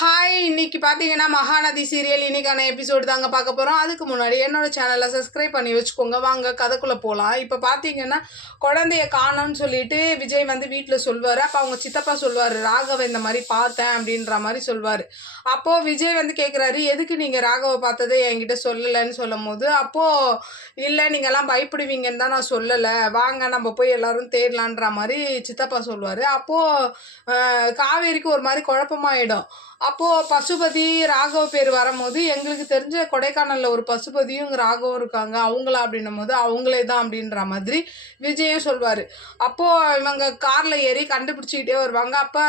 Hi, இன்னைக்கு பார்த்தீங்கன்னா Mahanadi serial இன்னைக்கான எபிசோடு தாங்க பார்க்க போகிறோம். அதுக்கு முன்னாடி என்னோட சேனலை சப்ஸ்கிரைப் பண்ணி வச்சுக்கோங்க. வாங்க கதைக்குள்ளே போகலாம். இப்போ பார்த்தீங்கன்னா குழந்தைய காணோன்னு சொல்லிட்டு விஜய் வந்து வீட்டில் சொல்வார். அப்போ அவங்க சித்தப்பா சொல்வார், ராகவ இந்த மாதிரி பார்த்தேன் அப்படின்ற மாதிரி சொல்வார். அப்போது விஜய் வந்து கேட்குறாரு, எதுக்கு நீங்கள் ராகவை பார்த்ததை என்கிட்ட சொல்லலைன்னு சொல்லும் போது, அப்போது இல்லை நீங்கள்லாம் பயப்படுவீங்கன்னு தான் நான் சொல்லலை, வாங்க நம்ம போய் எல்லோரும் தேடலான்ற மாதிரி சித்தப்பா சொல்வார். அப்போது காவேரிக்கு ஒரு மாதிரி குழப்பமாயிடும். அப்போது பசுபதி ராகவ பேர் வரும்போது எங்களுக்கு தெரிஞ்ச கொடைக்கானலில் ஒரு பசுபதியும் ராகவும் இருக்காங்க, அவங்களா அப்படின்னும் போது அவங்களே தான் அப்படின்ற மாதிரி விஜயும் சொல்வார். அப்போது இவங்க காரில் ஏறி கண்டுபிடிச்சிக்கிட்டே வருவாங்க. அப்போ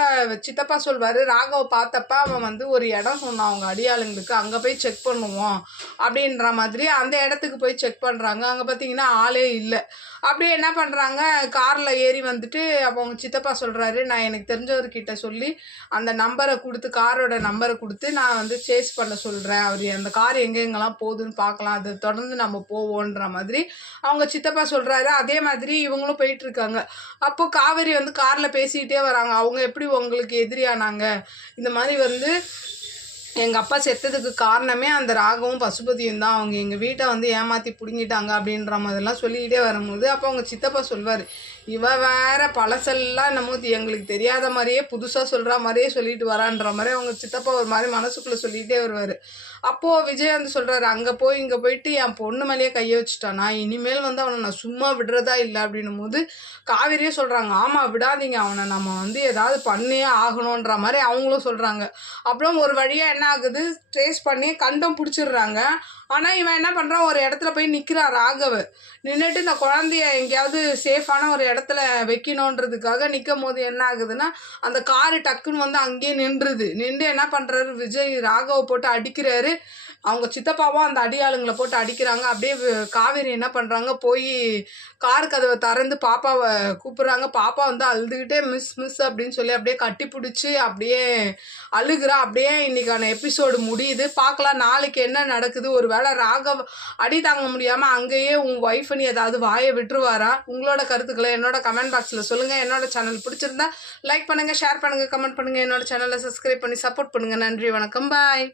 சித்தப்பா சொல்வார், ராகவ பார்த்தப்ப அவன் வந்து ஒரு இடம் சொன்னான் அவங்க அடியாளுங்களுக்கு, அங்கே போய் செக் பண்ணுவோம் அப்படின்ற மாதிரி அந்த இடத்துக்கு போய் செக் பண்ணுறாங்க. அங்கே பார்த்தீங்கன்னா ஆளே இல்லை. அப்படியே என்ன பண்ணுறாங்க, காரில் ஏறி வந்துட்டு அப்போ அவங்க சித்தப்பா சொல்கிறாரு, நான் எனக்கு தெரிஞ்சவர்கிட்ட சொல்லி அந்த நம்பரை கொடுத்து காரோட நம்பரை கொடுத்து நான் வந்து சேஸ் பண்ண சொல்கிறேன், அவர் அந்த கார் எங்கெங்கெல்லாம் போகுதுன்னு பார்க்கலாம், அதை தொடர்ந்து நம்ம போவோன்ற மாதிரி அவங்க சித்தப்பா சொல்கிறாரு. அதே மாதிரி இவங்களும் போயிட்டுருக்காங்க. அப்போது காவேரி வந்து காரில் பேசிக்கிட்டே வராங்க. அவங்க எப்படி உங்களுக்கு எதிரியானாங்க, இந்த மாதிரி வந்து எங்கள் அப்பா செத்ததுக்கு காரணமே அந்த ராகவும் பசுபதியும் தான், அவங்க எங்கள் வீட்டை வந்து ஏமாற்றி பிடுங்கிட்டாங்க அப்படின்ற மாதிரிலாம் சொல்லிக்கிட்டே வரும்போது அப்போ அவங்க சித்தப்பா சொல்வார், இவ வேற பழசெல்லாம் என்னமோ எங்களுக்கு தெரியாத மாதிரியே புதுசாக சொல்கிற மாதிரியே சொல்லிட்டு வரான்ற மாதிரி அவங்க சித்தப்பா ஒரு மாதிரி மனசுக்குள்ளே சொல்லிகிட்டே வருவார். அப்போது விஜய் வந்து சொல்கிறாரு, அங்கே போய் இங்கே போயிட்டு என் பொண்ணு மேலேயே கையை வச்சுட்டானா, இனிமேல் வந்து அவனை நான் சும்மா விடுறதா இல்லை அப்படின்னும் போது காவிரியே சொல்கிறாங்க, ஆமாம் விடாதீங்க, அவனை நம்ம வந்து ஏதாவது பண்ணியே ஆகணுன்ற மாதிரி அவங்களும் சொல்கிறாங்க. அப்புறம் ஒரு வழியாக என்ன ஆகுது, ட்ரேஸ் பண்ணி கண்டம் பிடிச்சிடுறாங்க. ஆனால் இவன் என்ன பண்ணுறான், ஒரு இடத்துல போய் நிற்கிறான் ராகவ, நின்றுட்டு இந்த குழந்தைய எங்கேயாவது சேஃபான ஒரு இடத்துல வைக்கணுன்றதுக்காக நிற்கும் போது என்ன ஆகுதுன்னா, அந்த காரு டக்குன்னு வந்து அங்கேயே நின்று என்ன பண்ணுறாரு விஜய், ராகவை போட்டு அடிக்கிறாரு. அவங்க சித்தப்பாவும் அந்த அடியாளுங்களை போட்டு அடிக்கிறாங்க. அப்படியே காவேரி என்ன பண்ணுறாங்க, போய் கார் கதவை திறந்து பாப்பாவை கூப்பிட்றாங்க. பாப்பா வந்து அழுதுகிட்டே மிஸ் மிஸ் அப்படின்னு சொல்லி அப்படியே கட்டி பிடிச்சி அப்படியே அழுகிறா. அப்படியே இன்னைக்கான எபிசோடு முடியுது. பார்க்கலாம் நாளைக்கு என்ன நடக்குது. ஒரு வேளை ராகவ் அடி தாங்க முடியாமல் அங்கேயே உங்கள் ஒய்ஃப்னு ஏதாவது வாயை விட்டுருவாரா? உங்களோட கருத்துக்களை என்னோட கமெண்ட் பாக்ஸில் சொல்லுங்கள். என்னோட சேனல் பிடிச்சிருந்தா லைக் பண்ணுங்கள், ஷேர் பண்ணுங்கள், கமெண்ட் பண்ணுங்கள். என்னோட சேனலை சப்ஸ்கிரைப் பண்ணி சப்போர்ட் பண்ணுங்கள். நன்றி, வணக்கம், பாய்.